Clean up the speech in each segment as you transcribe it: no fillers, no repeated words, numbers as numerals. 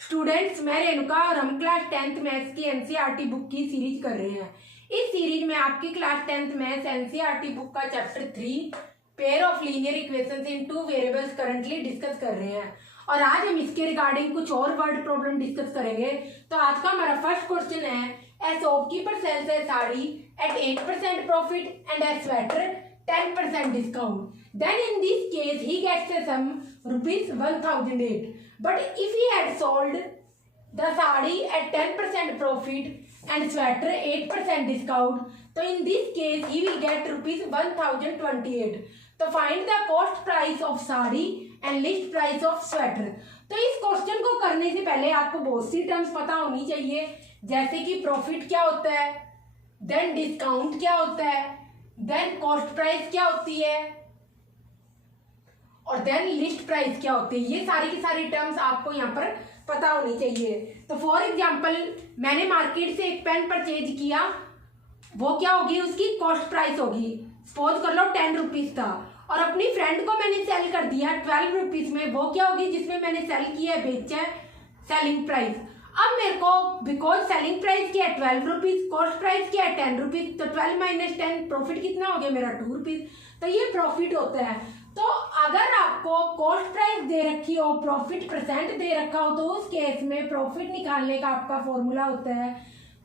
Students, मैं रेणुका और हम क्लास 10th मैथ्स की एनसीईआरटी बुक की सीरीज कर रहे हैं। इस सीरीज में आपकी class 10th maths NCERT book का chapter 3 pair of linear equations in two variables currently discuss कर रहे हैं और आज हम इसके रिगार्डिंग कुछ और वर्ड प्रॉब्लम डिस्कस करेंगे। तो आज का हमारा फर्स्ट क्वेश्चन है, a shopkeeper sells a sari at 8% profit and a sweater 10% discount. Then in this case he gets a sum rupees 1008. But if he had sold the sari at 10% profit and sweater 8% discount, so in this case he will get rupees 1028. तो find the cost price of sari and list price of sweater. तो इस question को करने से पहले आपको बहुत सी terms पता होनी चाहिए, जैसे कि प्रॉफिट क्या होता है, देन डिस्काउंट क्या होता है, देन कॉस्ट प्राइस क्या होती है और देन लिस्ट प्राइस क्या होती है। ये सारी की सारी टर्म्स आपको यहाँ पर पता होनी चाहिए। तो फॉर एग्जांपल मैंने मार्केट से एक पेन परचेज किया, वो क्या होगी, उसकी कॉस्ट प्राइस होगी, सपोज कर लो 10 रुपीज था, और अपनी फ्रेंड को मैंने सेल कर दिया 12 रुपीज में, वो क्या होगी जिसमें मैंने सेल किया है, बेचा है, सेलिंग प्राइस। अब मेरे को बिकॉज सेलिंग प्राइस क्या है 12 रुपीज, कॉस्ट प्राइस क्या है 10 रुपीज, तो 12 माइनस 10 प्रॉफिट कितना हो गया मेरा 2 रुपीज। तो ये प्रॉफिट होता है। तो अगर आपको कॉस्ट प्राइस दे रखी हो, प्रॉफिट परसेंट दे रखा हो, तो उस केस में प्रॉफिट निकालने का आपका फॉर्मूला होता है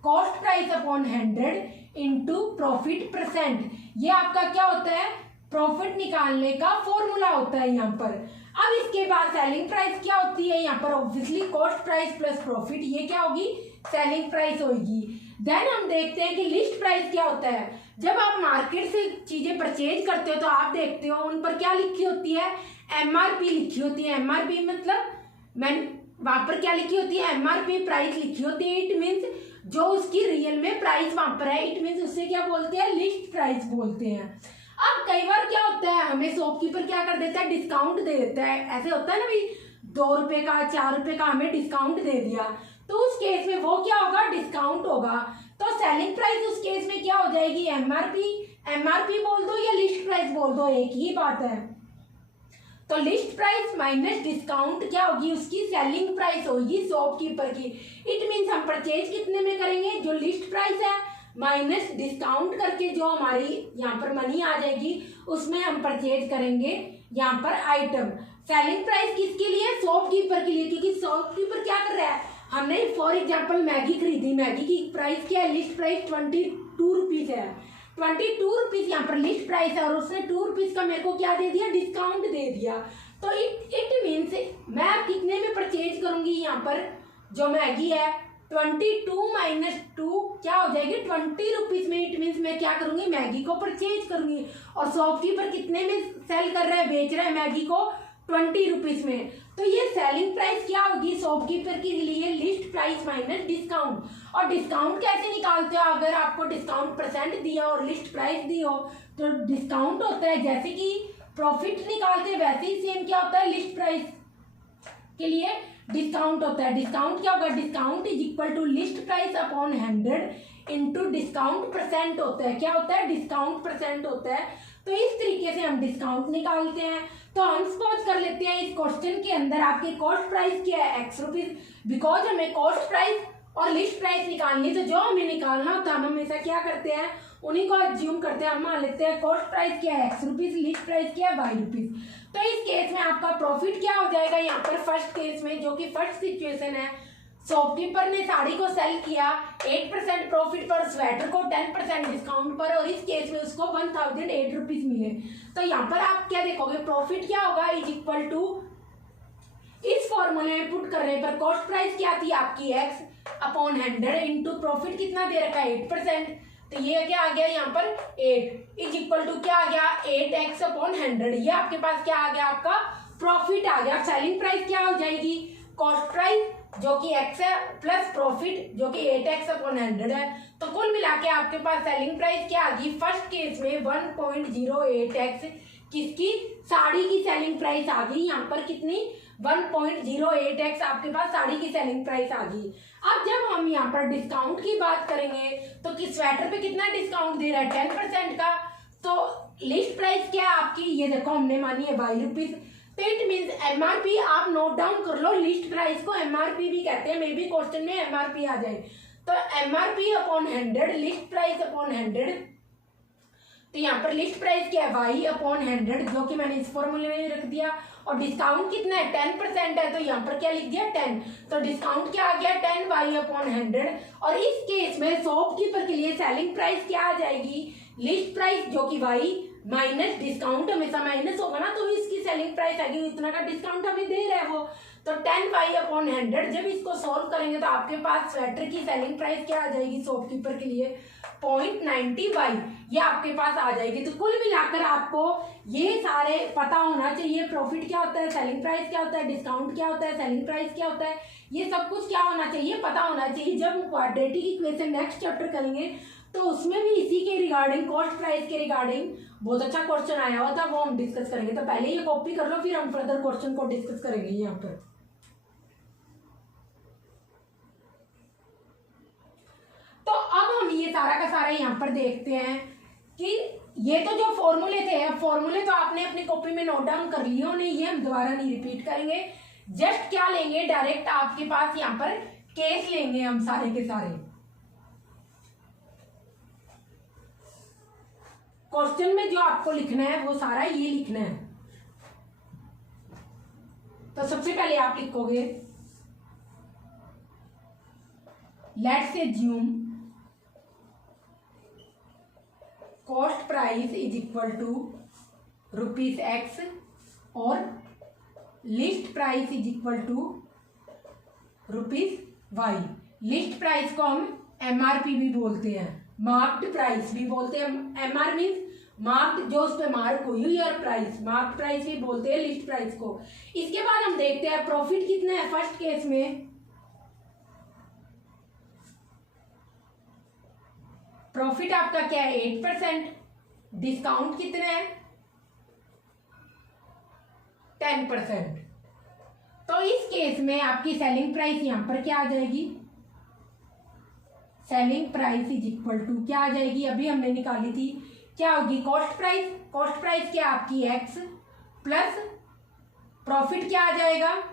cost price upon 100 into profit percent. ये आपका क्या होता है, प्रॉफिट निकालने का फॉर्मूला होता है यहाँ पर। अब इसके बाद सेलिंग प्राइस क्या होती है, यहाँ पर obviously cost price plus profit, ये क्या होगी, सेलिंग प्राइस होगी। देन हम देखते हैं कि लिस्ट प्राइस क्या होता है। जब आप मार्केट से चीजें परचेज करते हो तो आप देखते हो उन पर क्या लिखी होती है, एमआरपी लिखी होती है। एमआरपी मतलब वहां पर क्या लिखी होती है, एमआरपी प्राइस लिखी होती है। इट मीन्स जो उसकी रियल में प्राइस वहां पर है, इट मीन्स उससे क्या बोलते हैं, लिस्ट प्राइस बोलते हैं। अब कई बार क्या होता है, हमें शॉपकीपर क्या कर देता है, डिस्काउंट दे देता है। ऐसे होता है ना भाई, 2 रुपए का 4 रुपए का हमें डिस्काउंट दे दिया, तो उस केस में वो क्या होगा, डिस्काउंट होगा। तो सेलिंग प्राइस उस केस में क्या हो जाएगी, एमआरपी। एमआरपी बोल दो या लिस्ट प्राइस बोल दो, एक ही बात है। तो लिस्ट प्राइस माइनस डिस्काउंट क्या होगी, उसकी सेलिंग प्राइस होगी शॉपकीपर की। इट मीन्स हम परचेज कितने में करेंगे, जो लिस्ट प्राइस है माइनस डिस्काउंट करके जो हमारी यहाँ पर मनी आ जाएगी, उसमें हम परचेज करेंगे यहाँ पर आइटम। सेलिंग प्राइस किसके लिए, शॉपकीपर के लिए, क्योंकि शॉपकीपर क्या कर रहा है, हमने फॉर एग्जांपल मैगी खरीदी, मैगी की प्राइस क्या है, लिस्ट प्राइस 22 रुपीज है, 22 रुपीज यहाँ पर लिस्ट प्राइस है, और उसने 2 रुपीज का मेरे को क्या दे दिया, डिस्काउंट दे दिया। तो इट मीन्स मैं अब कितने में परचेज करूंगी, यहाँ पर जो मैगी है 22 माइनस 2 क्या हो जाएगी, 20 रुपीज में। इट मीन्स मैं क्या करूंगी, मैगी को परचेज करूंगी, और शॉपकीपर कितने में सेल कर रहा है, बेच रहा है मैगी को 20 रुपीज में। तो ये सेलिंग प्राइस क्या होगी शॉपकीपर के लिए, लिस्ट प्राइस माइनस डिस्काउंट। और डिस्काउंट कैसे निकालते हो, अगर आपको डिस्काउंट परसेंट दिया और लिस्ट प्राइस दी हो तो डिस्काउंट होता है, जैसे कि प्रॉफिट निकालते वैसे ही सेम क्या होता है, लिस्ट प्राइस के लिए डिस्काउंट होता है। डिस्काउंट क्या होगा, discount is equal to list price upon 100 into discount percent होता है। क्या होता है, डिस्काउंट परसेंट होता है। तो इस तरीके से हम डिस्काउंट निकालते हैं। तो हम सपोज कर लेते हैं इस क्वेश्चन के अंदर आपकी कॉस्ट प्राइस क्या है, एक्स रुपीज। बिकॉज हमें कॉस्ट प्राइस और लिस्ट प्राइस निकालनी, तो जो हमें निकालना होता है हम हमेशा क्या करते हैं, उन्हीं को एज्यूम करते हैं। हम मान लेते हैं कॉस्ट प्राइस क्या है, एक्स रुपीज, लिस्ट प्राइस क्या है, वाई रुपीज। तो इस केस में आपका प्रॉफिट क्या हो जाएगा, यहाँ पर फर्स्ट केस में जो कि फर्स्ट सिचुएशन है, शॉपकीपर ने साड़ी को सेल किया 8% प्रॉफिट पर, स्वेटर को 10% डिस्काउंट पर, और इस केस में उसको 1008 रुपीज मिले। तो यहाँ पर आप क्या देखोगे, प्रॉफिट क्या होगा, इज इक्वल टू, इस फॉर्मूले में पुट करने पर कॉस्ट प्राइस क्या थी आपकी x अपॉन 100 इंटू प्रॉफिट कितना दे रखा है 8%, तो ये क्या आ गया यहाँ पर 8 इज इक्वल टू क्या आ गया 8x अपॉन 100। ये आपके पास क्या आ गया, आपका प्रॉफिट आ गया। सेलिंग प्राइस क्या हो जाएगी, कॉस्ट प्राइस जो कि x है प्लस प्रॉफिट जो कि 8x अपॉन 100 है। तो कुल मिला के आपके पास सेलिंग प्राइस क्या आ गई, फर्स्ट केस में 1.08x किसकी, साड़ी की सेलिंग प्राइस आ गई यहाँ पर कितनी, 1.08x आपके पास साड़ी की सेलिंग प्राइस आ गई। अब जब हम यहाँ पर डिस्काउंट की बात करेंगे तो कि स्वेटर पे कितना डिस्काउंट दे रहा है, 10% का। तो लिस्ट प्राइस क्या है आपकी, ये देखो हमने मानी है वाई रुपीज। तो इट मीन्स एमआरपी आप नोट डाउन कर लो, लिस्ट प्राइस को एमआरपी भी कहते हैं, मे बी क्वेश्चन में एमआरपी आ जाए। तो MRP upon 100, list price upon 100, तो यहाँ पर लिस्ट प्राइस क्या है, वाई अपॉन 100, जो कि मैंने इस फॉर्मूले में रख दिया। और डिस्काउंट कितना है, 10% है, तो यहाँ पर क्या लिख दिया 10, तो डिस्काउंट क्या आ गया 10 वाई अपॉन 100। और इस केस में शॉपकीपर के लिए सेलिंग प्राइस क्या आ जाएगी, लिस्ट प्राइस जो कि वाई माइनस डिस्काउंट, हमेशा माइनस होगा ना, तो इसकी सेलिंग प्राइस आएगी, इतना का डिस्काउंट हमें दे रहा है वो, तो 10 वाई अपॉन 100। जब इसको सॉल्व करेंगे तो आपके पास स्वेटर की सेलिंग प्राइस क्या आ जाएगी शॉपकीपर के लिए, 0.90 वाई, ये आपके पास आ जाएगी। तो कुल मिलाकर आपको ये सारे पता होना चाहिए, प्रॉफिट क्या होता है, सेलिंग प्राइस क्या होता है, डिस्काउंट क्या होता है, सेलिंग प्राइस क्या होता है, ये सब कुछ क्या होना चाहिए, पता होना चाहिए। जब क्वाड्रेटिक इक्वेशन नेक्स्ट चैप्टर करेंगे तो उसमें भी इसी के रिगार्डिंग, कॉस्ट प्राइस के रिगार्डिंग बहुत अच्छा क्वेश्चन आया हुआ था, वो हम डिस्कस करेंगे। तो पहले ये कॉपी कर लो, फिर हम फर्दर क्वेश्चन को डिस्कस करेंगे यहाँ पर। तो अब हम ये सारा का सारा यहाँ पर देखते हैं कि ये तो जो फॉर्मूले थे, फॉर्मूले तो आपने अपनी कॉपी में नोट डाउन कर लिए होने, ये हम दोबारा नहीं रिपीट करेंगे। जस्ट क्या लेंगे, डायरेक्ट आपके पास यहाँ पर केस लेंगे हम सारे के सारे। क्वेश्चन में जो आपको लिखना है वो सारा ये लिखना है। तो सबसे पहले आप लिखोगे, let's assume cost price is equal to ₹X और list price is equal to ₹Y। List price को हम एमआरपी भी बोलते हैं, मार्क्ड प्राइस भी बोलते हैं। एमआर मीन्स मार्क्ड, जो उस पर मार्क हुई हुई, और प्राइस, मार्क्ड प्राइस भी बोलते हैं लिस्ट प्राइस को। इसके बाद हम देखते हैं प्रॉफिट कितना है फर्स्ट केस में। प्रॉफिट आपका क्या है 8%, डिस्काउंट कितना है 10%। तो इस केस में आपकी सेलिंग प्राइस यहां पर क्या आ जाएगी, selling price is equal to क्या आ जाएगी, अभी हमने निकाली थी, क्या होगी कॉस्ट प्राइस। कॉस्ट प्राइस क्या आपकी X प्लस प्रॉफिट क्या आ जाएगा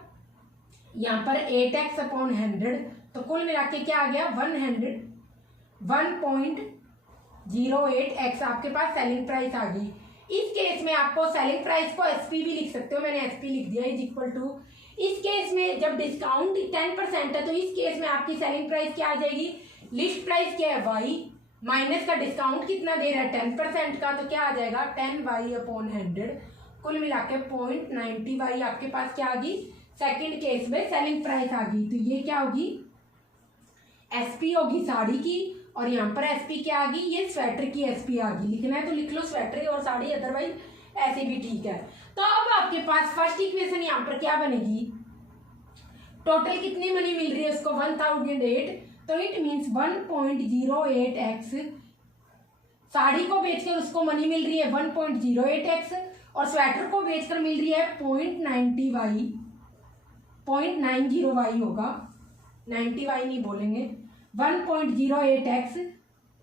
यहां पर 8X अपॉन 100, तो कुल मिला के क्या आ गया 1.08X आपके पास सेलिंग प्राइस आ गई। इस केस में आपको सेलिंग प्राइस को एसपी भी लिख सकते हो, मैंने एसपी लिख दिया इज इक्वल टू। इस केस में जब डिस्काउंट 10% है तो इस केस में आपकी सेलिंग प्राइस क्या आ जाएगी, लिस्ट प्राइस क्या है Y माइनस का डिस्काउंट कितना दे रहा है 10% का, तो क्या आ जाएगा 10Y अपॉन 100, कुल मिला के 0.90Y आपके पास क्या आ गई। सेकेंड केस में सेलिंग प्राइस आ गई, तो ये क्या होगी एसपी होगी साड़ी की, और यहाँ पर एसपी क्या आ गई, ये स्वेटर की एसपी आ गई। लिखना है तो लिख लो स्वेटर और साड़ी, अदरवाइज ऐसे भी ठीक है। तो अब आपके पास फर्स्ट इक्वेशन यहाँ पर क्या बनेगी, टोटल कितनी मनी मिल रही है उसको 1008, तो इट मीन्स 1.08X, साड़ी को बेचकर उसको मनी मिल रही है 1.08X, और स्वेटर को बेचकर मिल रही है 0.90Y, 0.90Y होगा, 90Y नहीं बोलेंगे, 1.08X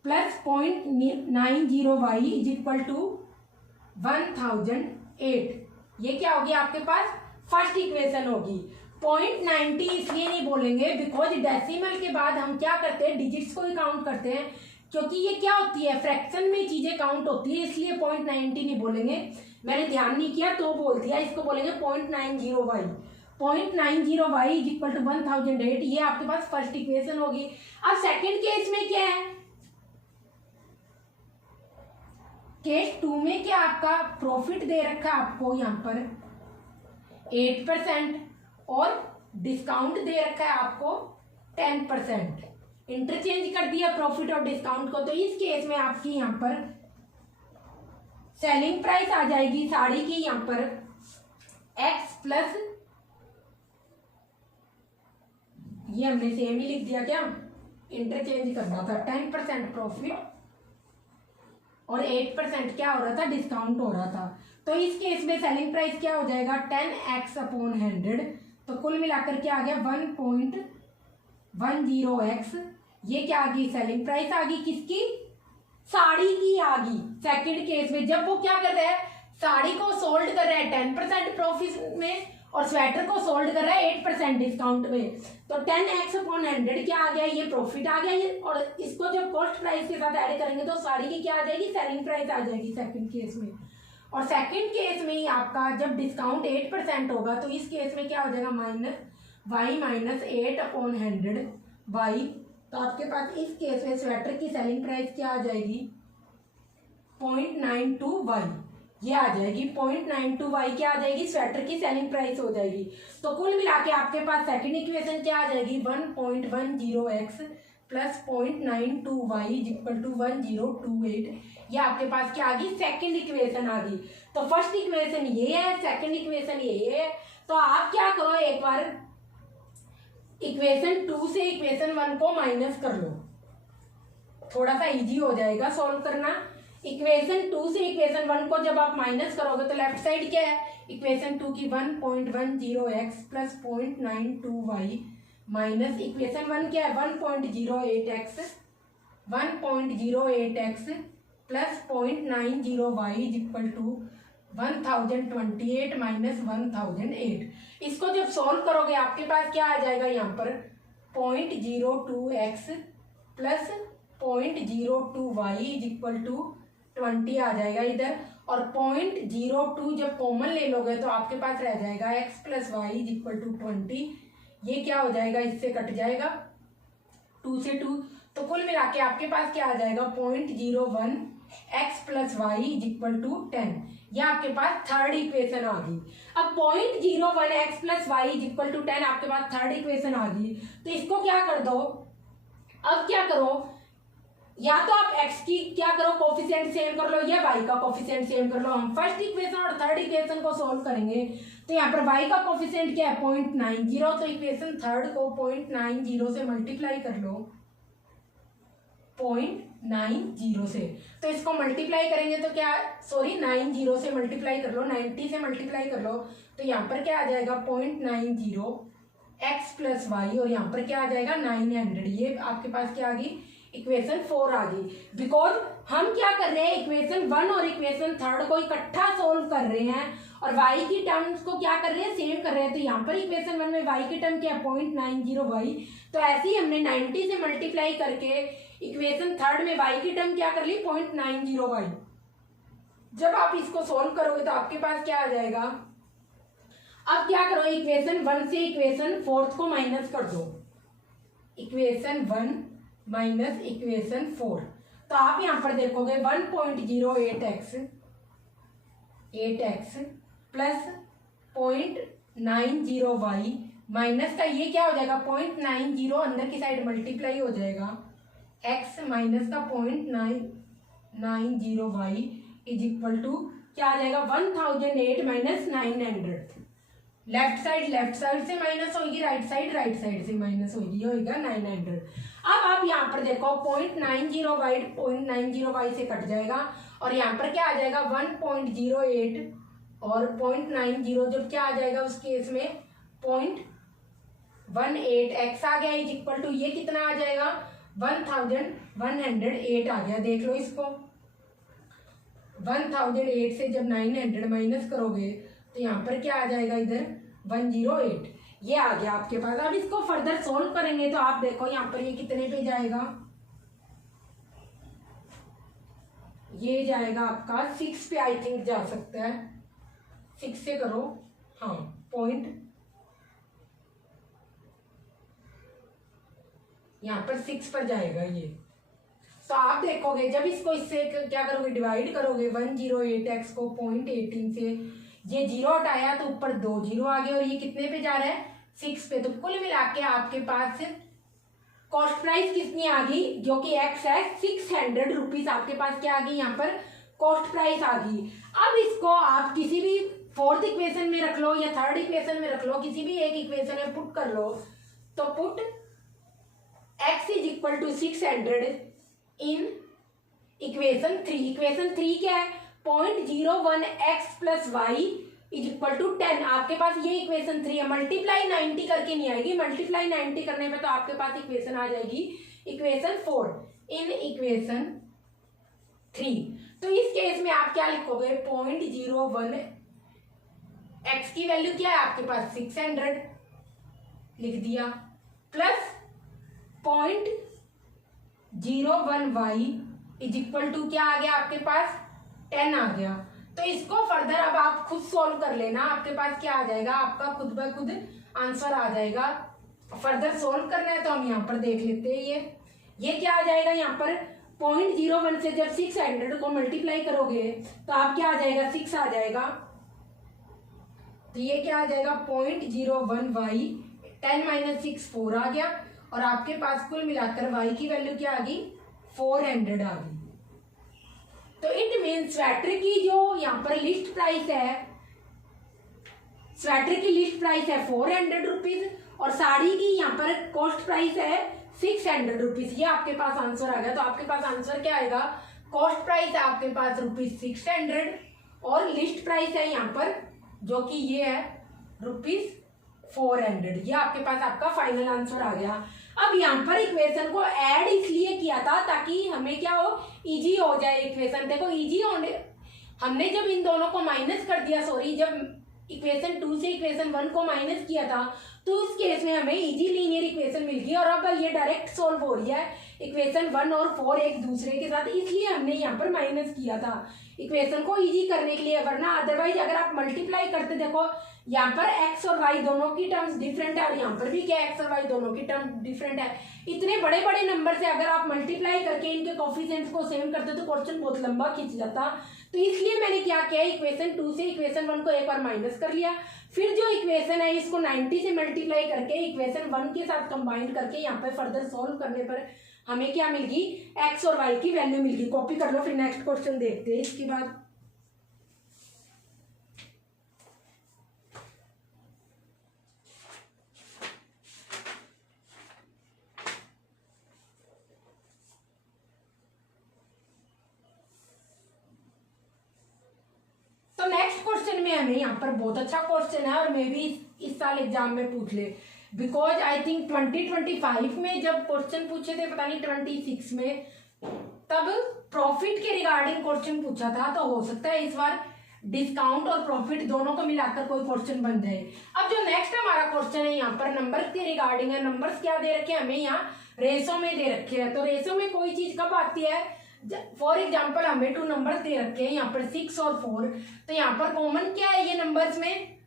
plus 0.90Y is equal to 1008। ये क्या होगी आपके पास फर्स्ट इक्वेशन होगी। 0.90 इसलिए नहीं बोलेंगे बिकॉज डेसिमल के बाद हम क्या करते हैं, डिजिट्स को ही काउंट करते हैं, क्योंकि ये क्या होती है फ्रैक्शन में चीजें काउंट होती है, इसलिए 0.90 नहीं बोलेंगे। मैंने ध्यान नहीं किया तो बोल दिया, इसको बोलेंगे 0.90Y। 0.90Y is equal to 1008, ये आपके पास फर्स्ट इक्वेशन होगी। अब सेकंड केस में क्या है, केस 2 में क्या आपका प्रॉफिट दे रखा है आपको यहाँ पर 8% और डिस्काउंट दे रखा है आपको 10%, इंटरचेंज कर दिया प्रॉफिट और डिस्काउंट को। तो इस केस में आपकी यहाँ पर सेलिंग प्राइस आ जाएगी साड़ी की यहाँ पर X प्लस, ये हमने सेम ही लिख दिया, क्या इंटरचेंज करना था, 10% प्रॉफिट और 8% क्या हो रहा था डिस्काउंट हो रहा था। तो इस केस में सेलिंग प्राइस क्या हो जाएगा 10X अपॉन 100, तो कुल मिलाकर क्या आ गया 1.10X। ये क्या आ गई सेलिंग प्राइस आ गई किसकी, साड़ी की आ गई। सेकंड केस में जब वो क्या कर रहा है साड़ी को सोल्ड कर रहा है 10% प्रॉफिट में और स्वेटर को सोल्ड कर रहा है 8% डिस्काउंट में, तो 10x/100 क्या आ गया, ये प्रॉफिट आ गया ये। और इसको जब कॉस्ट प्राइस के साथ ऐड करेंगे तो साड़ी की क्या आ जाएगी, सेलिंग प्राइस आ जाएगी सेकंड केस में। और सेकंड केस में ही आपका जब डिस्काउंट 8% होगा तो इस केस में क्या हो जाएगा, -8/100 y। तो आपके पास इस केस में स्वेटर की सेलिंग प्राइस क्या आ जाएगी, 0.92y ये आ जाएगी। 0.92y क्या आ जाएगी, स्वेटर की सेलिंग प्राइस हो जाएगी। तो कुल मिला के आपके पास सेकंड इक्वेशन क्या आ जाएगी, 1.10x plus 0.92y equal to 1028। ये आपके पास क्या आ गई, सेकंड इक्वेशन आ गई। तो फर्स्ट इक्वेशन ये है, सेकंड इक्वेशन ये है। तो आप क्या करो, एक बार इक्वेशन 2 से इक्वेशन 1 को माइनस कर लो, थोड़ा सा इजी हो जाएगा सॉल्व करना। इक्वेशन 2 से इक्वेशन 1 को जब आप माइनस करोगे तो लेफ्ट साइड क्या है, इक्वेशन 2 की 1.10x plus 0.92y minus equation 1 क्या है, 1.08x plus 0.90y equal to 1028 minus 1008। इसको जब सॉल्व करोगे आपके पास क्या आ जाएगा, यहाँ पर 0.02x plus 0.02y equal to 20 आ जाएगा इधर। और 0.02 जब कॉमन ले लोगे तो आपके पास रह जाएगा x plus y equal to 20। ये क्या हो जाएगा, इससे कट जाएगा 2 से 2। तो कुल मिला के आपके पास क्या आ जाएगा, 0.01 x plus y equal to 10। यह आपके पास थर्ड इक्वेशन आ गई। अब 0.01 x plus y equal to 10 आपके पास थर्ड इक्वेशन आ गई। तो इसको क्या कर दो, अब क्या करो, या तो आप x की क्या करो कोफिशिएंट सेम कर लो या y का कोफिशिएंट सेम कर लो। हम फर्स्ट इक्वेशन और थर्ड इक्वेशन को सॉल्व करेंगे तो यहाँ पर y का कोफिशिएंट क्या है, 0.90। तो इक्वेशन थर्ड को 0.90 से मल्टीप्लाई कर लो, 0.90 से। तो इसको मल्टीप्लाई करेंगे तो क्या, सॉरी 90 से मल्टीप्लाई कर लो, 90 से मल्टीप्लाई कर लो तो यहाँ पर क्या आ जाएगा 0.90 x प्लस वाई और यहाँ पर क्या आ जाएगा 900। ये आपके पास क्या आ गई, इक्वेशन 4 आ गई। बिकॉज हम क्या कर रहे हैं, इक्वेशन 1 और इक्वेशन थर्ड को इकट्ठा सोल्व कर रहे हैं और y की टर्म्स को क्या कर रहे हैं, सेम कर रहे हैं। तो यहाँ पर इक्वेशन 1 में y की टर्म क्या है, 0.90y। तो ऐसे ही हमने 90 से मल्टीप्लाई करके इक्वेशन थर्ड में y की टर्म क्या कर ली, 0.90y। जब आप इसको सोल्व करोगे तो आपके पास क्या आ जाएगा, अब क्या करो, इक्वेशन 1 से इक्वेशन फोर्थ को माइनस कर दो, इक्वेशन 1 माइनस इक्वेशन 4। तो आप यहां पर देखोगे 1.08x प्लस 0.90y माइनस का ये क्या हो जाएगा 0.90 अंदर की साइड मल्टीप्लाई हो जाएगा x माइनस का 0.90y इज इक्वल टू क्या आ जाएगा 1008 माइनस 900। लेफ्ट साइड से माइनस होगी, राइट साइड से माइनस होगी, होगा 900। अब आप यहाँ पर देखो 0.90y से कट जाएगा और यहाँ पर क्या आ जाएगा 1.08 और 0.90 जब क्या आ जाएगा उस केस में 0.18x आ गया इज इक्वल टू ये कितना आ जाएगा 1108 आ गया। देख लो इसको 1008 से जब 900 माइनस करोगे तो यहाँ पर क्या आ जाएगा इधर 108 ये आ गया आपके पास। अब इसको फर्दर सोल्व करेंगे तो आप देखो यहाँ पर ये कितने पे जाएगा, ये जाएगा आपका 6 पे आई थिंक जा सकता है, 6 से करो, हाँ पॉइंट यहाँ पर 6 पर जाएगा ये। तो आप देखोगे जब इसको इससे क्या करोगे डिवाइड करोगे 108x को 0.18 से ये 0 हटाया तो ऊपर 2 0 आ गए और ये कितने पे जा रहा है 6 पे। तो कुल मिला के आपके पास कॉस्ट प्राइस कितनी आ गई, जो कि x है 600 रुपीज आपके पास क्या आ गई यहाँ पर कॉस्ट प्राइस आ गई। अब इसको आप किसी भी फोर्थ इक्वेशन में रख लो या थर्ड इक्वेशन में रख लो, किसी भी एक इक्वेशन में पुट कर लो। तो put x is equal to 600 in equation 3। Equation 3 क्या है 0.01x plus y is equal to 10। आपके पास ये इक्वेशन 3 है, मल्टीप्लाई 90 करके नहीं आएगी, मल्टीप्लाई 90 करने पे तो आपके पास इक्वेशन आ जाएगी इक्वेशन 4 इन इक्वेशन 3। तो इस केस में आप क्या लिखोगे 0.01 x की वैल्यू क्या है आपके पास 600 लिख दिया, plus 0.01y is equal to क्या आ गया आपके पास 10 आ गया। तो इसको फर्दर अब आप खुद सॉल्व कर लेना, आपके पास क्या आ जाएगा, आपका खुद ब खुद आंसर आ जाएगा। फर्दर सॉल्व करना है तो हम यहाँ पर देख लेते हैं। ये क्या आ जाएगा, यहाँ पर 0.01 से जब 600 को मल्टीप्लाई करोगे तो आप क्या आ जाएगा 6 आ जाएगा। तो ये क्या आ जाएगा 0.01y 10 - 6 4 आ गया, और आपके पास कुल मिलाकर y की वैल्यू क्या आ गई 400 आ गई। तो इट मीन स्वेटर की जो यहाँ पर लिस्ट प्राइस है, स्वेटर की लिस्ट प्राइस है 400 रुपीज, और साड़ी की यहाँ पर कॉस्ट प्राइस है 600 रुपीज। ये आपके पास आंसर आ गया। तो आपके पास आंसर क्या आएगा, कॉस्ट प्राइस है आपके पास ₹600 और लिस्ट प्राइस है यहाँ पर जो कि ये है ₹400। ये आपके पास आपका फाइनल आंसर आ गया। अब यहाँ पर इक्वेशन को ऐड इसलिए किया था ताकि हमें क्या हो, इजी हो जाए इक्वेशन। देखो इजी होने, हमने जब इन दोनों को माइनस कर दिया, जब इक्वेशन 2 से इक्वेशन 1 को माइनस किया था तो उस केस में हमें इजी लीनियर इक्वेशन मिल गई, और अब ये डायरेक्ट सॉल्व हो रही है इक्वेशन 1 और 4 एक दूसरे के साथ, इसलिए हमने यहाँ पर माइनस किया था इक्वेशन को इजी करने के लिए। वरना अदरवाइज अगर आप मल्टीप्लाई करते, देखो यहाँ पर x और y दोनों की टर्म्स डिफरेंट है, और यहाँ पर भी क्या x और y दोनों की टर्म डिफरेंट है। इतने बड़े बड़े नंबर से अगर आप मल्टीप्लाई करके इनके कोफिशिएंट्स को सेम करते तो क्वेश्चन बहुत लंबा खींच जाता। तो इसलिए मैंने क्या किया, इक्वेशन 2 से इक्वेशन 1 को एक बार माइनस कर लिया, फिर जो इक्वेशन है इसको 90 से मल्टीप्लाई करके इक्वेशन 1 के साथ कंबाइन करके यहाँ पे फर्दर सॉल्व करने पर हमें क्या मिल गई, x और y की वैल्यू मिल गई। कॉपी कर लो, फिर नेक्स्ट क्वेश्चन देखते हैं इसके बाद। तो नेक्स्ट क्वेश्चन में हमें यहाँ पर बहुत अच्छा क्वेश्चन है, और मे भी इस साल एग्जाम में पूछ ले, बिकॉज आई थिंक 2025 में जब क्वेश्चन पूछे थे, पता नहीं 26 में, तब प्रॉफिट के रिगार्डिंग क्वेश्चन पूछा था। तो हो सकता है इस बार डिस्काउंट और प्रॉफिट दोनों को मिलाकर कोई क्वेश्चन बन जाए। अब जो नेक्स्ट हमारा क्वेश्चन है यहाँ पर नंबर के रिगार्डिंग है। नंबर्स क्या दे रखे हैं हमें, यहाँ रेशो में दे रखे हैं। तो रेशो में कोई चीज कब आती है, फॉर एग्जाम्पल हमें 2 नंबर दे रखे हैं यहाँ पर 6 और 4, तो यहाँ पर कॉमन क्या है, ये नंबर्स में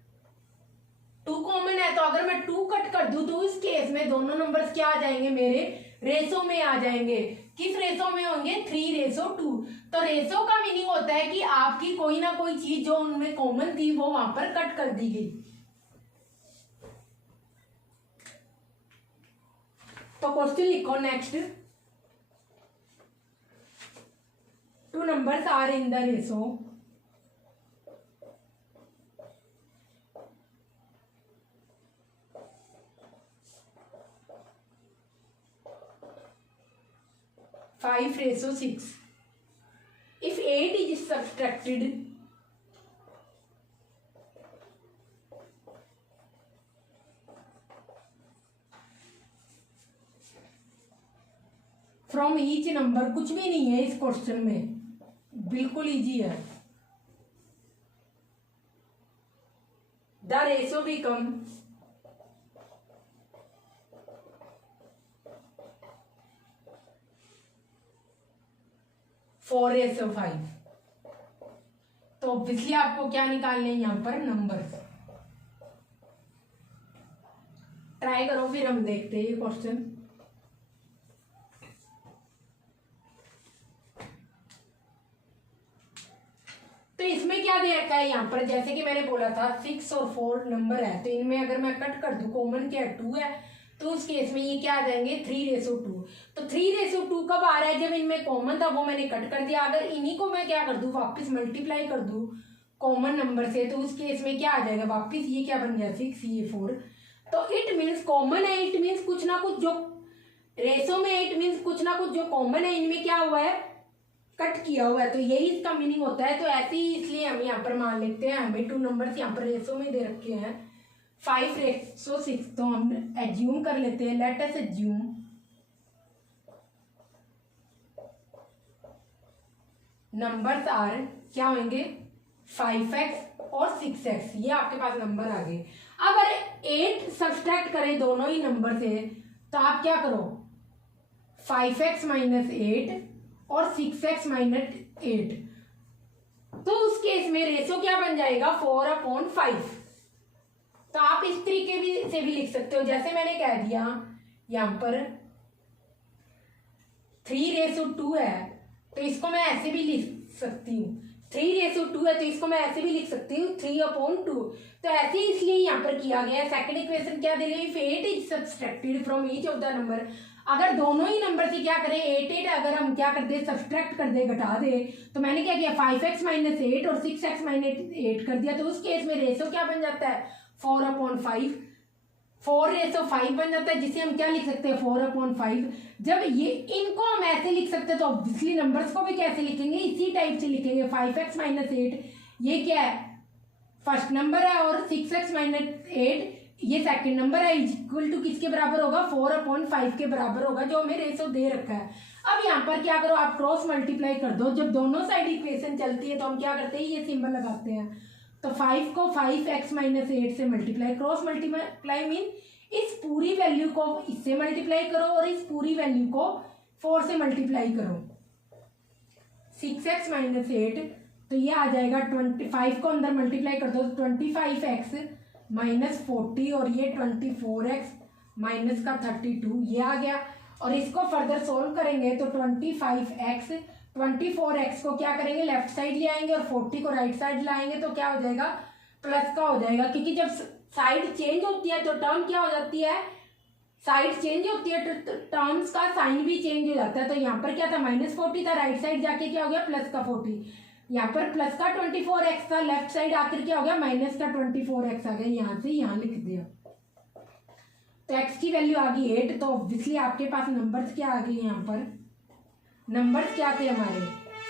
2 कॉमन है। तो अगर मैं 2 कट कर दूं तो इस केस में दोनों नंबर्स क्या आ जाएंगे, मेरे रेशो में आ जाएंगे। किस रेशो में होंगे, 3:2। तो रेशो का मीनिंग होता है कि आपकी कोई ना कोई चीज जो उनमें कॉमन थी वो वहां पर कट कर दी गई। तो क्वेश्चन लिखो next, 2 numbers are in the ratio 5:6. If 8 is subtracted from each number, कुछ भी नहीं है इस क्वेश्चन में, बिल्कुल इजी है। The ratio become 4:5। तो ऑब्वियसली आपको क्या निकालने हैं यहाँ पर, नंबर। ट्राई करो, फिर हम देखते हैं ये क्वेश्चन। तो इसमें क्या दे रखा है यहाँ पर, जैसे कि मैंने बोला था 6 और 4 नंबर है, तो इनमें अगर मैं कट कर दूं, कॉमन क्या है 2 है, तो उस केस में ये क्या आ जाएंगे 3:2। तो 3:2 कब आ रहा है, जब इनमें कॉमन था वो मैंने कट कर दिया। अगर इन्हीं को मैं क्या कर दूं, वापस मल्टीप्लाई कर दूं कॉमन नंबर से, तो उस केस में क्या आ जाएगा वापिस, ये क्या बन गया 6, ये 4। तो इट मीन्स कॉमन है, इट मीन्स कुछ ना कुछ जो रेशो में, इट मीन्स कुछ ना कुछ जो कॉमन है इनमें क्या हुआ है, कट किया हुआ है। तो यही इसका मीनिंग होता है। तो ऐसे ही इसलिए हम यहाँ पर मान लेते हैं, हमें 2 नंबर्स यहाँ पर रेशो में दे रखे हैं 5:6। तो हम एज्यूम कर लेते हैं, let us assume numbers are क्या होंगे 5x और 6x, ये आपके पास नंबर आ गए। अगर 8 सब्सट्रैक्ट करें दोनों ही नंबर से तो आप क्या करो, 5x माइनस 8 और 6x माइनस 8, तो उस केस में रेशो क्या बन जाएगा, 4/5। तो आप इस तरीके भी से भी लिख सकते हो, जैसे मैंने कह दिया यहां पर 3:2 है तो इसको मैं ऐसे भी लिख सकती हूँ, 3:2 है तो इसको मैं ऐसे भी लिख सकती हूँ 3/2। तो ऐसे ही इसलिए यहाँ पर किया गया है। सेकंड इक्वेशन क्या दे रही है, if 8 is subtracted from each of the number, अगर दोनों ही नंबर से क्या करें 8 अगर हम क्या कर दे, सब्सट्रैक्ट कर दे, घटा दे, तो मैंने क्या किया 5x माइनस 8 और 6x माइनस 8 कर दिया, तो उस केस में रेशो क्या बन जाता है 4/5, 4:5 बन जाता है, जिसे हम क्या लिख सकते हैं 4/5। जब ये इनको हम ऐसे लिख सकते हैं तो ऑब्वियसली नंबर्स को भी कैसे लिखेंगे, इसी टाइप से लिखेंगे। 5x माइनस 8 ये क्या है, फर्स्ट नंबर है, और 6x माइनस 8 ये सेकंड नंबर है, इक्वल टू किसके बराबर होगा, 4/5 के बराबर होगा, जो हमें रेशो दे रखा है। अब यहाँ पर क्या करो, आप क्रॉस मल्टीप्लाई कर दो, जब दोनों साइड इक्वेशन चलती है तो हम क्या करते हैं, ये सिंबल लगाते हैं। तो 5 को 5x माइनस 8 से मल्टीप्लाई, क्रॉस मल्टीप्लाई मीन इस पूरी वैल्यू को इससे मल्टीप्लाई करो और इस पूरी वैल्यू को 4 से मल्टीप्लाई करो। 6x माइनस 8 तो ये आ जाएगा 25 को अंदर मल्टीप्लाई कर दो, 25x माइनस 40 और ये 24x माइनस का 32 ये आ गया। और इसको फर्दर सोल्व करेंगे तो 24x को क्या करेंगे, लेफ्ट साइड ले आएंगे और 40 को राइट साइड लाएंगे तो क्या हो जाएगा, प्लस का हो जाएगा, क्योंकि जब साइड चेंज होती है तो टर्म क्या हो जाती है, साइड चेंज होती है तो टर्म्स का साइन भी चेंज हो जाता है। तो यहाँ पर क्या था -40 था, राइट साइड जाके क्या हो गया प्लस का 40, यहाँ पर प्लस का 24x था, लेफ्ट साइड आकर क्या हो गया माइनस का 24x आ गया, यहाँ से यहाँ लिख दिया। तो x की वैल्यू आ गई 8, तो ऑब्वियसली आपके पास नंबर्स क्या आ गए, यहाँ पर नंबर्स क्या थे हमारे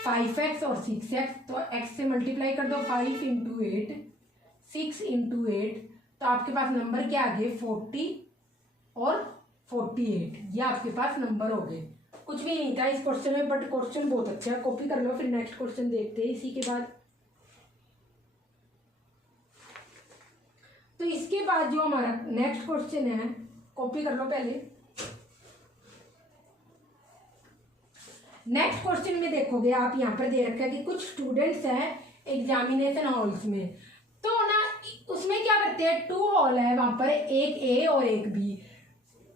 5x और 6x, तो x से मल्टीप्लाई कर दो 5 × 8 6 × 8, तो आपके पास नंबर क्या आ गए 40 और 48, ये आपके पास नंबर हो गए। कुछ भी नहीं था इस क्वेश्चन में, बट क्वेश्चन बहुत अच्छा है, कॉपी कर लो। फिर नेक्स्ट क्वेश्चन देखते हैं इसी के बाद। तो इसके बाद जो हमारा नेक्स्ट क्वेश्चन है, कॉपी कर लो पहले। नेक्स्ट क्वेश्चन में देखोगे आप, यहाँ पर दे रखा है कि कुछ स्टूडेंट्स हैं एग्जामिनेशन हॉल्स में, तो ना उसमें क्या करते हैं 2 हॉल है वहां पर, एक ए और एक बी।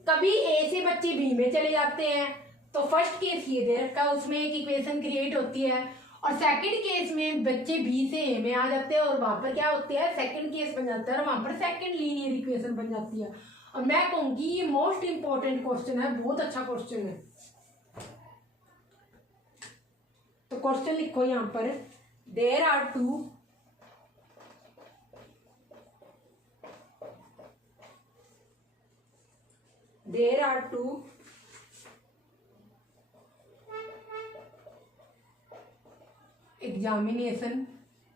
कभी ए से बच्चे बी में चले जाते हैं, तो फर्स्ट केस ये दे रखा है, उसमें एक इक्वेशन क्रिएट होती है, और सेकंड केस में बच्चे बी से ए में आ जाते हैं और वहां पर क्या होती है सेकंड केस बन जाता है और वहां पर सेकंड लीनियर इक्वेशन बन जाती है। और मैं कहूंगी ये मोस्ट इंपॉर्टेंट क्वेश्चन है, बहुत अच्छा क्वेश्चन है। तो क्वेश्चन लिखो यहाँ पर, there are two examination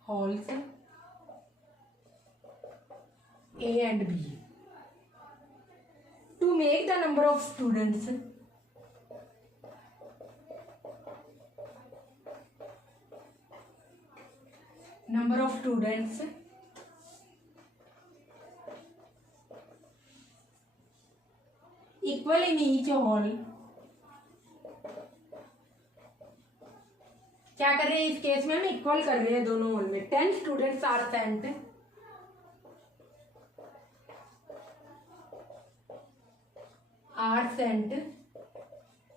halls A and B. To make the number of students equal in each hall, क्या कर रहे हैं इस केस में हम इक्वल कर रहे हैं दोनों हॉल में। 10 students are sent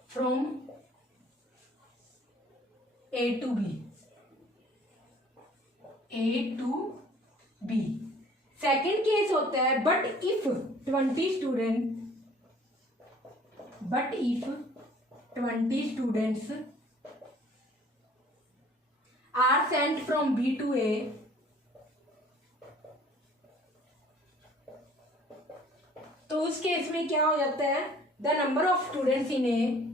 from A to B। Second case होता है but if 20 students are sent from B to A, तो उस केस में क्या हो जाता है, the number of students in A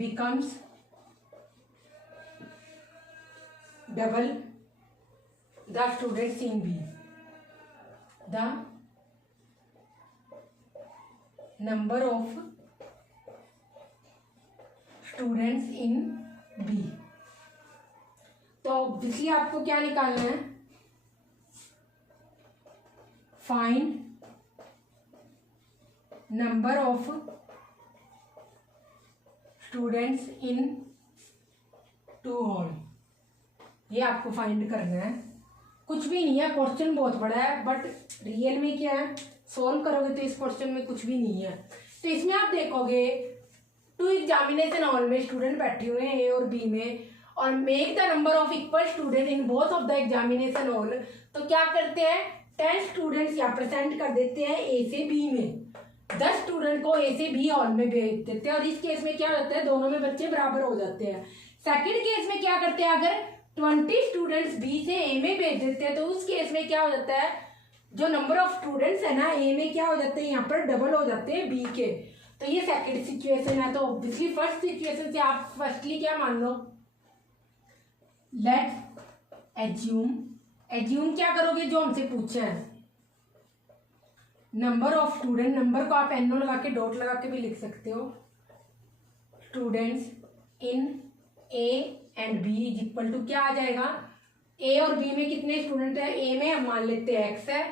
becomes double the students in B, the number of students in B. तो ऑब्वियसली आपको क्या निकालना है, find number of students in two hall. ये आपको फाइंड करना है, कुछ भी नहीं है, क्वेश्चन बहुत बड़ा है बट रियल में क्या है, सॉल्व करोगे तो इस क्वेश्चन में कुछ भी नहीं है। तो इसमें आप देखोगे टू एग्जामिनेशन हॉल में स्टूडेंट बैठे हुए हैं ए और बी में, और make the number of equal student in both of the examination hall. तो क्या करते हैं, 10 स्टूडेंट्स यहाँ प्रेजेंट कर देते हैं ए से बी में, 10 स्टूडेंट को ए से बी हॉल में भेज देते हैं, और इस केस में क्या होता है, दोनों में बच्चे बराबर हो जाते हैं। सेकंड केस में क्या करते हैं, अगर 20 स्टूडेंट्स बी से ए में भेज देते हैं तो उस केस में क्या हो जाता है, जो नंबर ऑफ स्टूडेंट्स है ना ए में क्या हो जाते हैं, यहाँ पर डबल हो जाते हैं बी के। तो ये सेकंड सिचुएशन है। तो ऑब्वियसली फर्स्ट सिचुएशन से आप फर्स्टली क्या मान लो, लेट एज्यूम क्या करोगे, जो हमसे पूछा है नंबर ऑफ स्टूडेंट, नंबर को आप एनो लगा के डॉट लगा के भी लिख सकते हो, students in A and B is equal to क्या आ जाएगा, ए और बी में कितने स्टूडेंट है, ए में हम मान लेते हैं एक्स है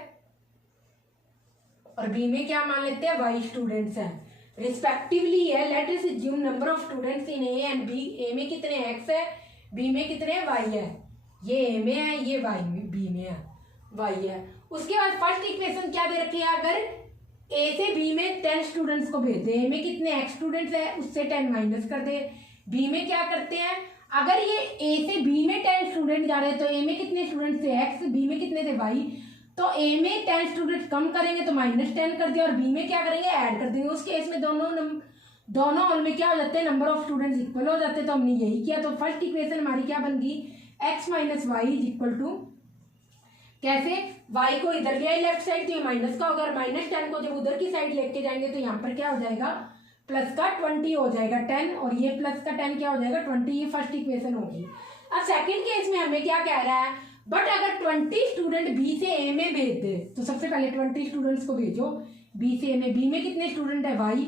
और बी में क्या मान लेते हैं वाई स्टूडेंट्स है रिस्पेक्टिवली है। Let us assume number of students in A and B, A में कितने एक्स है, बी में कितने वाई है, ये ए में है, ये वाई में बी में है, वाई है। उसके बाद फर्स्ट इक्वेशन क्या दे रखी है, अगर ए से बी में 10 स्टूडेंट्स को भेज दे, ए में कितने एक्स स्टूडेंट्स है उससे 10 माइनस कर दे, बी में क्या करते हैं, अगर ये ए से बी में 10 स्टूडेंट जा रहे हैं तो ए में कितने स्टूडेंट थे एक्स, बी में कितने थे वाई, तो ए में 10 स्टूडेंट कम करेंगे तो -10 कर दिया, और बी में क्या करेंगे ऐड कर देंगे। उस केस में दोनों हॉल में क्या हो जाते हैं, नंबर ऑफ स्टूडेंट्स इक्वल हो जाते हैं। तो हमने यही किया। तो फर्स्ट इक्वेशन हमारी क्या बन गई, x minus y is equal to, कैसे, y को इधर ले आई लेफ्ट साइड तो ये माइनस का होगा, और -10 को जब उधर की साइड लेके जाएंगे तो यहाँ पर क्या हो जाएगा, प्लस का 20 हो जाएगा 10, और ये प्लस का 10 क्या हो जाएगा 20। ये फर्स्ट इक्वेशन होगी। अब सेकंड केस में हमें क्या कह रहा है, बट अगर 20 स्टूडेंट बी से ए में भेज दे, तो सबसे पहले 20 स्टूडेंट्स को भेजो बी से ए में, बी में कितने स्टूडेंट है वाई,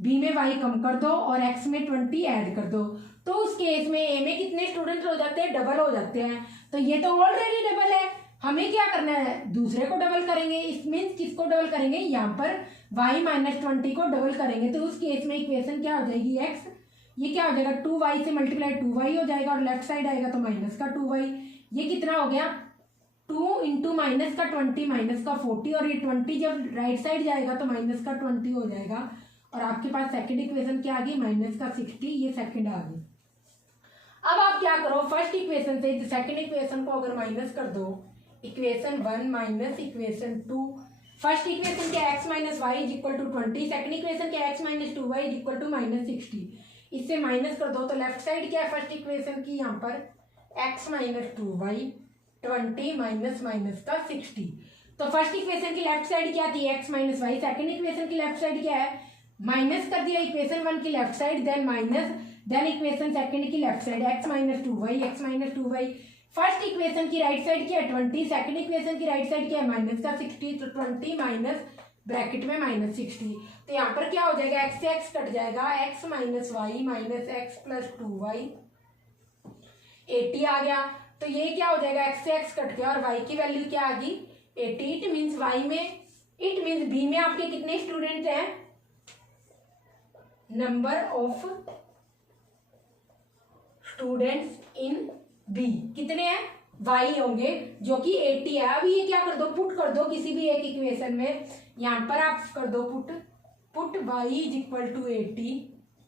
बी में वाई कम कर दो और एक्स में 20 ऐड कर दो, तो उस केस में ए में कितने स्टूडेंट हो जाते हैं, डबल हो जाते हैं। तो ये तो ऑलरेडी डबल है, हमें क्या करना है, दूसरे को डबल करेंगे। इस मीन्स किसको डबल करेंगे, यहाँ पर y माइनस 20 को डबल करेंगे। तो उस केस में इक्वेशन क्या हो जाएगी, x, ये क्या हो जाएगा 2y से मल्टीप्लाई 2y हो जाएगा, और लेफ्ट साइड आएगा तो माइनस का 2y, ये कितना हो गया 2 इंटू माइनस का 20 माइनस का 40, और ये 20 जब राइट साइड जाएगा तो माइनस का 20 हो जाएगा, और आपके पास सेकंड इक्वेशन क्या आ गई, माइनस का 60, ये सेकंड आ गई। अब आप क्या करो, फर्स्ट इक्वेशन से सेकंड इक्वेशन को अगर माइनस कर दो, equation 1 minus equation 2, first equation के x minus y is equal to 20, second equation के x minus 2y is equal to -60, इससे माइनस कर दो तो लेफ्ट साइड क्या है फर्स्ट इक्वेशन की, यहाँ पर x minus 2y 20 minus minus का 60। तो फर्स्ट इक्वेशन की लेफ्ट साइड क्या थी, x minus y, second equation की लेफ्ट साइड क्या है, माइनस कर दिया इक्वेशन 1 की left side, then minus, then equation second की left side x minus 2y, first equation की राइट साइड क्या है 20, सेकंड इक्वेशन की राइट साइड क्या है माइनस का 60, तो 20 माइनस ब्रैकेट में -60। तो यहाँ पर क्या हो जाएगा, x से x कट जाएगा, x minus y minus x plus 2y 80 आ गया। तो ये क्या हो जाएगा, x से x कट गया और y की वैल्यू क्या आ गई 80। इट मीन्स y में, इट मीन्स b में आपके कितने स्टूडेंट हैं, number of students in B कितने हैं, y होंगे जो कि 80 है। अब ये क्या कर दो, पुट कर दो किसी भी एक इक्वेशन में, यहाँ पर आप कर दो put y is equal to 80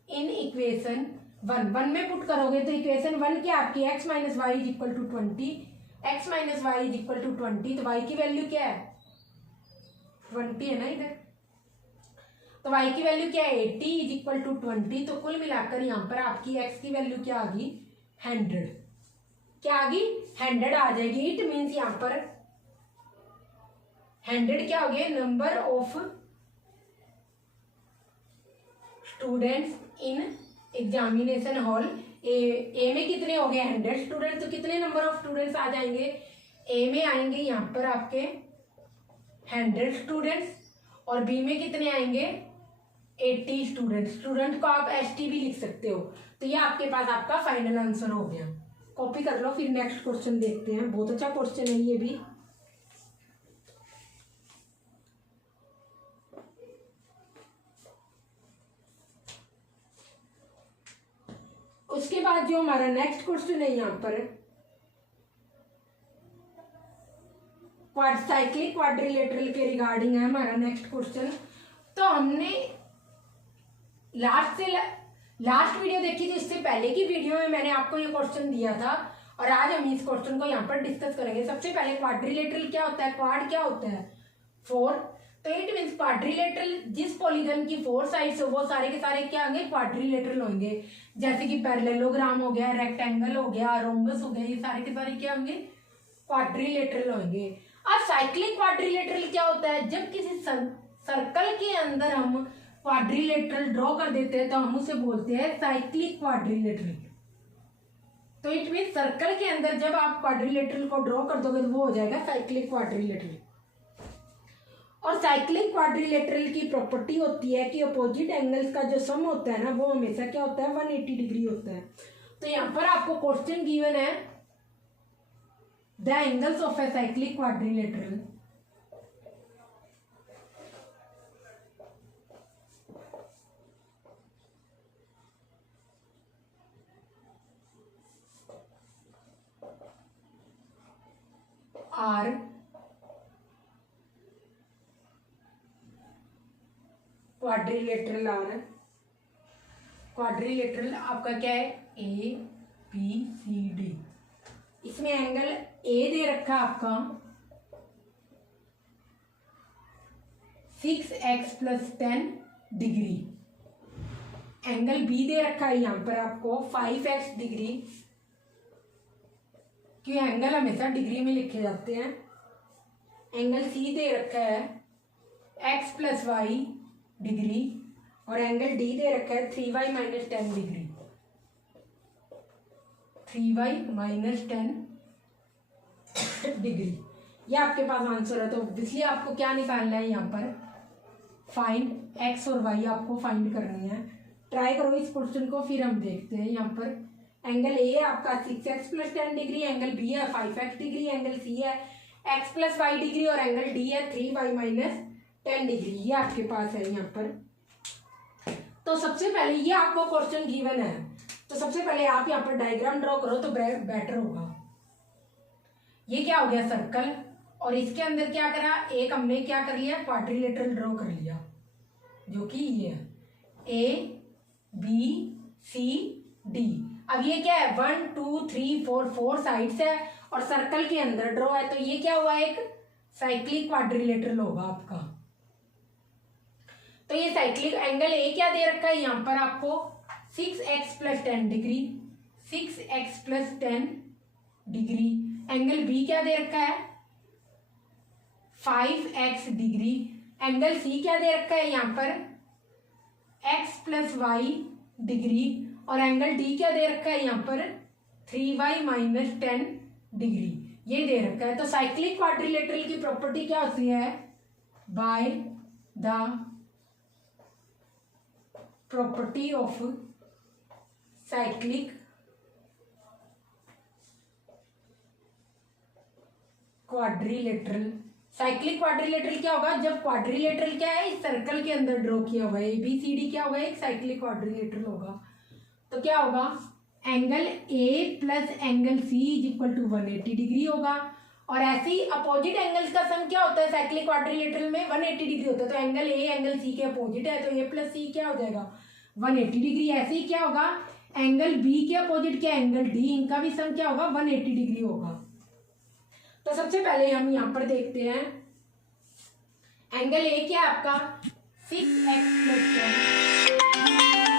in equation 1 में पुट करोगे तो इक्वेशन 1 क्या आपकी x minus y is equal to 20, x minus y is equal to 20, तो y की वैल्यू क्या है 20 है ना इधर, तो y की वैल्यू क्या है 80 इज इक्वल टू 20। तो कुल मिलाकर यहाँ पर आपकी x की वैल्यू क्या आ गई 100, क्या आ गई 100 आ जाएगी। इट मीन्स यहाँ पर 100 क्या हो गया, number of students in examination hall. A में कितने हो गए 100 स्टूडेंट, तो कितने नंबर ऑफ स्टूडेंट्स आ जाएंगे ए में आएंगे यहाँ पर आपके 100 स्टूडेंट्स और बी में कितने आएंगे 80 स्टूडेंट। स्टूडेंट को आप ST भी लिख सकते हो। तो ये आपके पास आपका फाइनल आंसर हो गया। कॉपी कर लो, फिर नेक्स्ट क्वेश्चन देखते हैं। बहुत अच्छा क्वेश्चन है ये भी। उसके बाद जो हमारा नेक्स्ट क्वेश्चन है यहाँ पर साइक्लिक क्वाड्रिलेटरल के रिगार्डिंग है हमारा नेक्स्ट क्वेश्चन। तो हमने लास्ट वीडियो देखी थी, इससे पहले की वीडियो में मैंने आपको ये क्वेश्चन दिया था और आज हम इस क्वेश्चन को यहाँ पर डिस्कस करेंगे। सबसे पहले क्वाड्रिलेटरल क्या होता है, क्वाड क्या होता है 4। तो इट मीन्स क्वाड्रिलेटरल जिस पॉलीगन की 4 साइड्स हो वो सारे के सारे क्या होंगे क्वाड्रिलेटरल होंगे। जैसे कि पैरेललोग्राम हो गया, रेक्टेंगल हो गया, रोम्बस हो गया, ये सारे के सारे क्या होंगे क्वाड्रिलेटरल होंगे। अब साइक्लिक क्वाड्रिलेटरल क्या होता है, जब किसी सर्कल के अंदर हम क्वाड्रिलेटरल ड्रॉ कर देते हैं तो हम उसे बोलते हैं साइक्लिक क्वाड्रिलेटरल। तो इट मीन सर्कल के अंदर जब आप क्वाड्रिलेटरल को ड्रॉ कर दोगे तो वो हो जाएगा साइक्लिक क्वाड्रिलेटरल। और साइक्लिक क्वाड्रिलेटरल की प्रॉपर्टी होती है कि अपोजिट एंगल्स का जो सम होता है ना वो हमेशा क्या होता है 180 डिग्री होता है। तो यहाँ पर आपको क्वेश्चन गिवन है the angles of a cyclic quadrilateral. Our quadrilateral our quadrilateral आपका क्या है ABCD। इसमें एंगल ए दे रखा आपका 6x + 10 डिग्री। एंगल बी दे रखा है यहाँ पर आपको 5x डिग्री, क्योंकि एंगल हमेशा डिग्री में लिखे जाते हैं। एंगल सी दे रखा है x + y डिग्री और एंगल डी दे रखा है 3y - 10 डिग्री। 3y - 10 डिग्री ये आपके पास आंसर है। तो ऑब्वियसली आपको क्या निकालना है यहाँ पर फाइंड x और y आपको फाइंड करनी है। ट्राई करो इस क्वेश्चन को, फिर हम देखते हैं। यहाँ पर एंगल ए है आपका 6x + 10 डिग्री, एंगल बी है 5x डिग्री, एंगल सी है x + y डिग्री और एंगल डी है 3y - 10 डिग्री। ये आपके पास है यहाँ पर। तो सबसे पहले ये आपको क्वेश्चन गिवन है, तो सबसे पहले आप यहाँ पर डायग्राम ड्रॉ करो तो बेटर होगा। ये क्या हो गया सर्कल और इसके अंदर क्या करा, एक हमने क्या कर लिया क्वाड्रिलेटरल ड्रॉ कर लिया जो कि ये है ABCD। अब ये क्या है 1 2 3 4 साइड्स है और सर्कल के अंदर ड्रॉ है, तो ये क्या हुआ एक साइक्लिक क्वाड्रिलेटरल होगा आपका। तो ये साइक्लिक एंगल ए क्या दे रखा है यहाँ पर आपको 6x + 10 degree, 6x + 10 degree. Angle B क्या दे रखा है 5x डिग्री। एंगल सी क्या दे रखा है यहाँ पर x + y डिग्री और एंगल डी क्या दे रखा है यहाँ पर 3y - 10 डिग्री ये दे रखा है। तो साइक्लिक क्वाड्रिलेटरल की प्रॉपर्टी क्या होती है by the property of cyclic quadrilateral. Cyclic quadrilateral क्या होगा जब क्वाड्रिलेटरल क्या है इस सर्कल के अंदर ड्रॉ किया हुआ है ABCD क्या होगा एक साइक्लिक क्वाड्रिलेटरल होगा। तो क्या होगा angle A + angle C = 180 degree होगा। और ऐसे ही अपोजिट एंगल्स का सम क्या होता है साइक्लिक क्वाड्रिलेटरल में 180 डिग्री होता है। तो एंगल A एंगल C के अपोजिट है तो A + C क्या हो जाएगा 180 डिग्री। ऐसे ही क्या होगा एंगल B के अपोजिट क्या एंगल D, इनका भी सम क्या होगा 180 डिग्री होगा। तो सबसे पहले हम यहाँ पर देखते हैं एंगल A क्या है आपका 6x + 10